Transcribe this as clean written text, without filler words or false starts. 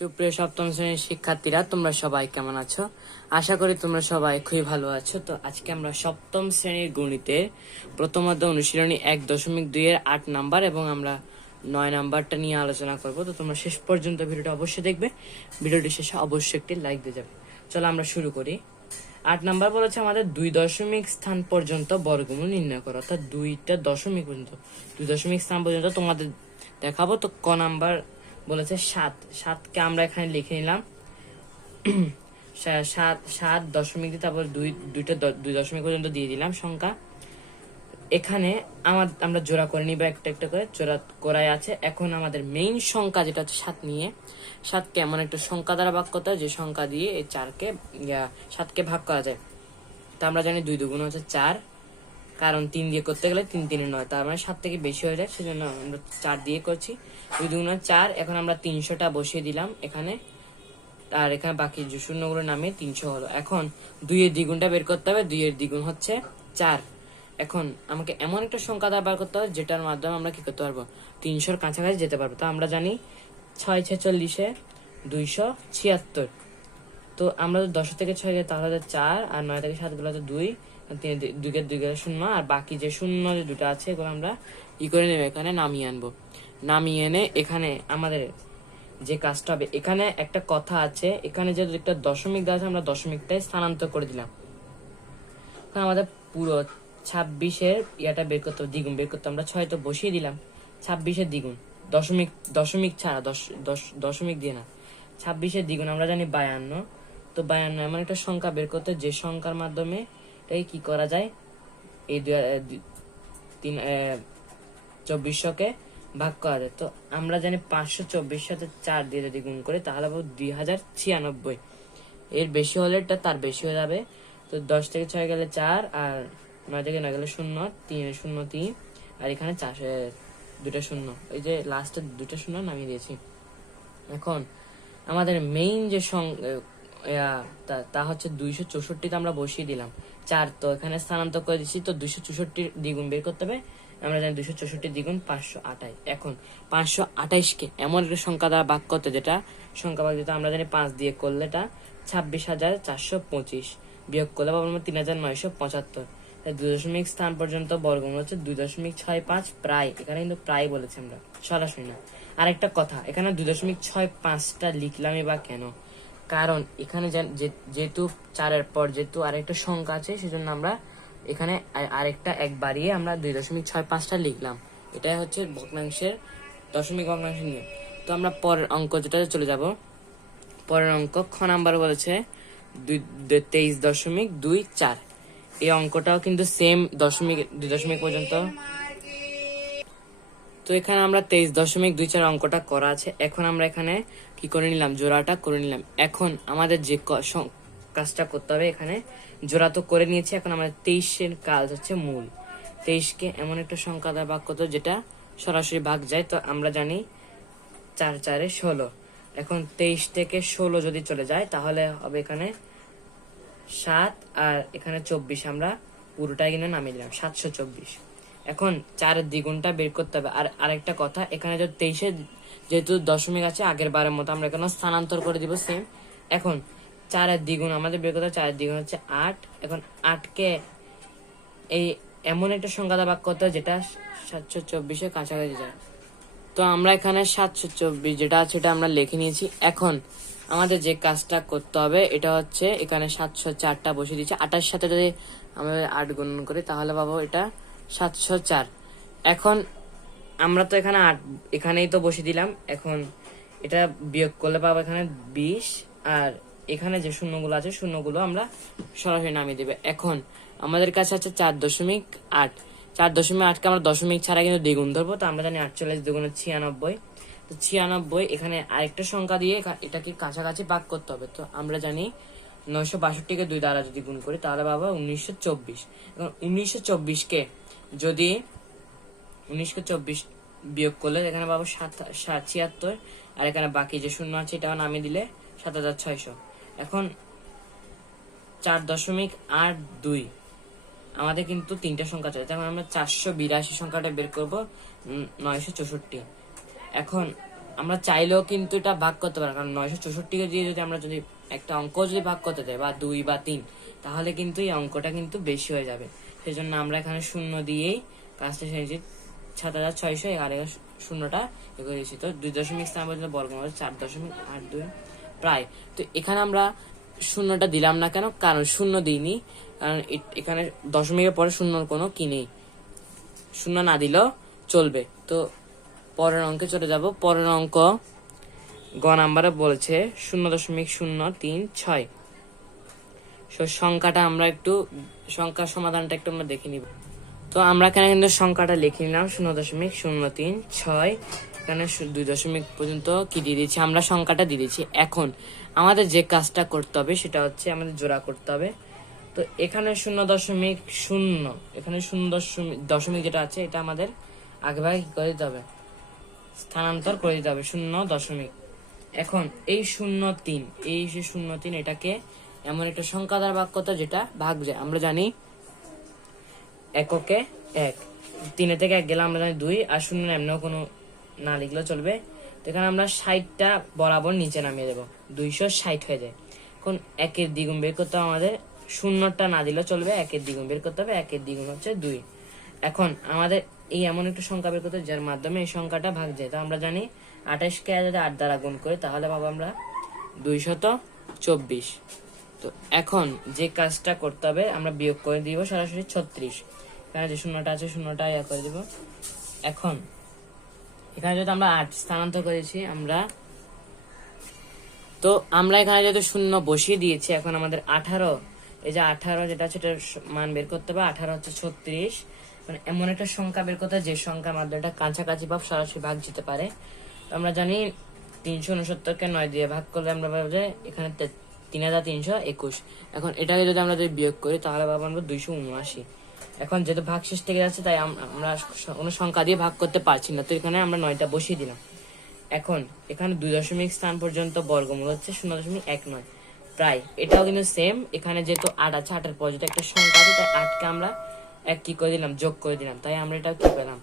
সুপ্রিয় সপ্তম শ্রেণীর শিক্ষার্থীরা, তোমরা সবাই কেমন আছো? আশা করি তোমরা সবাই খুবই ভালো আছো। তো আজকে আমরা সপ্তম শ্রেণীর গণিতের প্রথম অধ্যায় অনুশীলনী 1.2 এর 8 নাম্বার এবং আমরা 9 নাম্বারটা নিয়ে আলোচনা করব। তো তোমরা শেষ পর্যন্ত ভিডিওটা অবশ্যই দেখবে। ভিডিওটি শেষে অবশ্যই একটি লাইক দিয়ে যাবে। চলো আমরা শুরু করি। 8 নাম্বার বলেছে আমাদের 2 দশমিক স্থান পর্যন্ত বর্গমূল নির্ণয় করো, অর্থাৎ 2টা দশমিক পর্যন্ত 2 দশমিক স্থান পর্যন্ত তোমাদের দেখাবো। তো ক নাম্বার বলেছে 7কে আমরা এখানে লিখে নিলাম 7 দশমিক দিয়ে তারপর দুই দশমিক পর্যন্ত দিয়ে দিলাম সংখ্যা। এখানে আমরা জোড়া করে নিব, একটা একটা করে জোড়া করাই আছে। এখন আমাদের মেইন সংখ্যা যেটা হচ্ছে 7 নিয়ে 7কে এমন একটা সংখ্যা দ্বারা ভাগ করতে হয় যে সংখ্যা দিয়ে এই 7কে ভাগ করা যায়। তো আমরা জানি 2 দুগুণ হচ্ছে 4, কারণ 3 দিয়ে করতে গেলে 3 3 9, তার মানে 7 থেকে বেশি হয়ে যায়, সেজন্য আমরা 4 দিয়ে করছি। 2 দুগুণ 4। এখন আমরা 300টা বসিয়ে দিলাম এখানে, আর এখানে বাকি যে শূন্যগুলো নামিয়ে 300 হলো। এখন 2 এর দ্বিগুণটা বের করতে হবে। 2 এর দ্বিগুণ হচ্ছে 4। এখন আমাকে এমন একটা সংখ্যা দ্বারা বার করতে হবে যেটার মাধ্যমে আমরা কি করতে পারবো, 300-র কাছাকাছি যেতে পারবো। তো আমরা জানি 6 × 46 = 276। তো আমরা 10 থেকে 6 গেলে তাহলে 4, আর 9 থেকে 7 গুলো 2, 2 কে 2 গেলে 0, আর বাকি যে শূন্য যে দুটো আছে এগুলো আমরা করে নেবো, এখানে নামিয়ে আনবো। নামিয়ে এনে এখানে আমাদের যে কাজটা হবে, এখানে একটা কথা আছে, এখানে যেহেতু একটা দশমিক দেওয়া আছে আমরা দশমিকটাই স্থানান্তর করে দিলাম। এখন আমাদের পুরো 26-এর ইয়াটা বের করতে, দ্বিগুণ বের করতে, আমরা 6 তো বসিয়ে দিলাম। 26-এর দ্বিগুণ দশমিক ছাড়া, দশমিক দিয়ে না, 26-এর দ্বিগুণ আমরা জানি 52। তো 52 এমন একটা সংখ্যা বের করতে যে সংখ্যার মাধ্যমে এই কি করা যায়, এই 2400-কে ভাগ করা যায়। তো আমরা জানি 524 সাথে 4 দিয়ে যদি গুণ করে তাহলে 2096। এর বেশি হলে এটা তার বেশি হয়ে যাবে। তো 10 থেকে 6 গেলে 4, আর 9 থেকে 9 গেলে 0, 3 আর এখানে 4 দুটা শূন্য, এই যে লাস্টের দুটা শূন্য নামিয়ে দিয়েছি। এখন আমাদের মেইন যে তা হচ্ছে 264তে আমরা বসিয়ে দিলাম 4, তো এখানে স্থানান্তর করে দিচ্ছি। তো 264 দ্বিগুণ বের করতে হবে। আমরা জানি 264 দ্বিগুণ 528। এখন 528-কে এমন একটা সংখ্যা দ্বারা ভাগ করতে, যেটা সংখ্যা ভাগ যেটা আমরা জানি 5 দিয়ে করলে এটা 26,425, বিয়োগ করলে পাবো 3,975। তাই 2 দশমিক স্থান পর্যন্ত বর্গমূল হচ্ছে 2.65। প্রায়, এখানে কিন্তু প্রায় বলেছি আমরা, সরাসরি না। আরেকটা কথা, এখানে 2.65টা লিখলামই বা কেন, কারণ এখানে যেহেতু 4-এর পর যেহেতু আরেকটা সংখ্যা আছে, সেজন্য আমরা এখানে আরেকটা 1 বাড়িয়ে আমরা 2.65টা লিখলাম। এটাই হচ্ছে ভগ্নাংশের, দশমিক ভগ্নাংশ নিয়ে। তো আমরা পরের অঙ্ক যেটা চলে যাব। পরের অঙ্ক খ নাম্বার বলেছে 23.24। এই অঙ্কটাও কিন্তু সেম 2 দশমিক পর্যন্ত। তো এখানে আমরা 23.24 অঙ্কটা করা আছে। এখন আমরা এখানে কি করে নিলাম, জোড়াটা করে নিলাম। এখন আমাদের যে কাজটা করতে হবে, এখানে জোড়া তো করে নিয়েছি। এখন আমাদের 23-এর কাজ হচ্ছে মূল। 23-কে এমন একটা সংখ্যা দ্বারা ভাগ করতে যেটা সরাসরি ভাগ যায়। তো আমরা জানি 4 4 16। এখন 23 থেকে 16 যদি চলে যায় তাহলে হবে এখানে 7, আর এখানে 24 আমরা পুরোটাই কিনে নামিয়ে দিলাম, 724। এখন 4-এর দ্বিগুণটা বের করতে হবে। আর আরেকটা কথা, এখানে যদি 23-এ যেহেতু দশমিক আছে, আগের বারের মতো আমরা এখানে স্থানান্তর করে দিব সেম। এখন 4-এর দ্বিগুণ আমাদের বের করতে হবে, 4-এর দ্বিগুণ হচ্ছে 8। এখন 8-কে এই এমন একটা সংখ্যা দ্বারা ভাগ করতে হয় যেটা 724-এর কাছাকাছি যায়। তো আমরা এখানে 724 যেটা আছে এটা আমরা লিখে নিয়েছি। এখন আমাদের যে কাজটা করতে হবে এটা হচ্ছে, এখানে 704টা বসিয়ে দিচ্ছি। 28 সাথে যদি আমরা 8 গুণ করি তাহলে পাবো এটা 704। এখন আমরা তো এখানে 8 এখানেই তো বসিয়ে দিলাম। এখন এটা বিয়োগ করলে পাবো এখানে 20, আর এখানে যে শূন্যগুলো আছে শূন্যগুলো আমরা সরাসরি নামিয়ে দেবে। এখন আমাদের কাছে আছে 4.8। 4.8-কে আমরা দশমিক ছাড়া কিন্তু দ্বিগুণ ধরবো। তো আমরা জানি 48 দ্বিগুণ 96। তো 96 এখানে আরেকটা সংখ্যা দিয়ে এটাকে কাছাকাছি ভাগ করতে হবে। তো আমরা জানি 962-কে 2 দ্বারা যদি গুণ করি তাহলে পাবো 1924। এখন 1924-কে যদি 1924 বিয়োগ করলে এখানে পাবো 76, আর এখানে বাকি যে শূন্য আছে এটা নামিয়ে দিলে 7600। এখন 4.82 আমাদের কিন্তু 3টা সংখ্যা চাই, যেমন আমরা 482 সংখ্যাটা বের করব 964। এখন আমরা চাইলেও কিন্তু এটা ভাগ করতে পারি, কারণ 964 দিয়ে যদি আমরা যদি একটা অঙ্ক যদি ভাগ করতে চাই বা 2 বা 3, তাহলে কিন্তু এই অঙ্কটা কিন্তু বেশি হয়ে যাবে। সেই জন্য আমরা এখানে শূন্য দিয়েই কাজটা সেরেছি। 7600 আর শূন্যটা এ করে দিয়েছি। তো 2 স্থান পর্যন্ত বর্গমূল 4.82 প্রায়। তো এখানে আমরা শূন্যটা দিলাম না কেন, কারণ শূন্য দিইনি, কারণ এখানে দশমিকের পরে শূন্যর কোনো কি নেই, শূন্য না দিলেও চলবে। তো পরের অঙ্কে চলে যাব। পরের অঙ্ক গ নাম্বারে বলেছে 0.036। সংখ্যাটা আমরা একটু সংখ্যার সমাধানটা একটু আমরা দেখে নিব। তো আমরা এখানে কিন্তু সংখ্যাটা লিখে নিলাম 0.036। এখানে 2 দশমিক পর্যন্ত কি দিয়ে দিচ্ছি, আমরা সংখ্যাটা দিয়ে দিচ্ছি। এখন আমাদের যে কাজটা করতে হবে সেটা হচ্ছে আমাদের জোড়া করতে হবে। তো এখানে 0.0, এখানে 0 যেটা আছে এটা আমাদের আগে ভাগে কি করে দিতে হবে, স্থানান্তর করে দিতে হবে 0 এখন এই 0.3, এই যে 0.3 এটাকে এমন একটা সংখ্যা দ্বারা ভাগ করতে যেটা ভাগ যায়। আমরা জানি এককে 1, 3 থেকে 1 গেলে আমরা জানি 2, আর 0 এমনিও কোনো না লিখলেও চলবে। তো এখানে আমরা 60টা বরাবর নিচে নামিয়ে দেবো, 260 হয়ে যায়। এখন 1-এর দ্বিগুণ বের করতে হবে আমাদের, শূন্যটা না দিলেও চলবে, 1-এর দ্বিগুণ বের করতে হবে, 1-এর দ্বিগুণ হচ্ছে 2। এখন আমাদের এই এমন একটা সংখ্যা বের করতে হবে যার মাধ্যমে এই সংখ্যাটা ভাগ যায়। তো আমরা জানি 28কে যদি 8 দ্বারা গুণ করি তাহলে পাবো আমরা 224। তো এখন যে কাজটা করতে হবে আমরা বিয়োগ করে দিব সরাসরি 36, এখানে যে শূন্যটা আছে শূন্যটা ইয়া করে দিব। এখন এখানে যদি আমরা 8 স্থানান্তর করেছি আমরা, তো আমরা এখানে যেহেতু শূন্য বসিয়ে দিয়েছি, এখন আমাদের 18, এই যে 18 যেটা আছে এটার মান বের করতে হবে। 18 হচ্ছে 36, মানে এমন একটা সংখ্যা বের করতে যে সংখ্যার মাধ্যমে এটা কাছাকাছি ভাব সরাসরি ভাগ যেতে পারে। তো আমরা জানি 369কে 9 দিয়ে ভাগ করলে আমরা পাবো যে এখানে 3321। এখন এটাকে যদি আমরা বিয়োগ করি তাহলে পাবো আমরা 279। এখন যেহেতু ভাগ শেষ থেকে যাচ্ছে তাই আমরা কোনো সংখ্যা দিয়ে ভাগ করতে পারছি না, তো এখানে আমরা 9টা বসিয়ে দিলাম। এখন এখানে 2 দশমিক স্থান পর্যন্ত বর্গমূল হচ্ছে 0.19 প্রায়। এটাও কিন্তু সেম, এখানে যেহেতু 8 আছে, 8-এর পর যেটা একটা সংখ্যা আছে তাই 8কে আমরা 1 কি করে দিলাম, যোগ করে দিলাম, তাই আমরা এটা কি পেলাম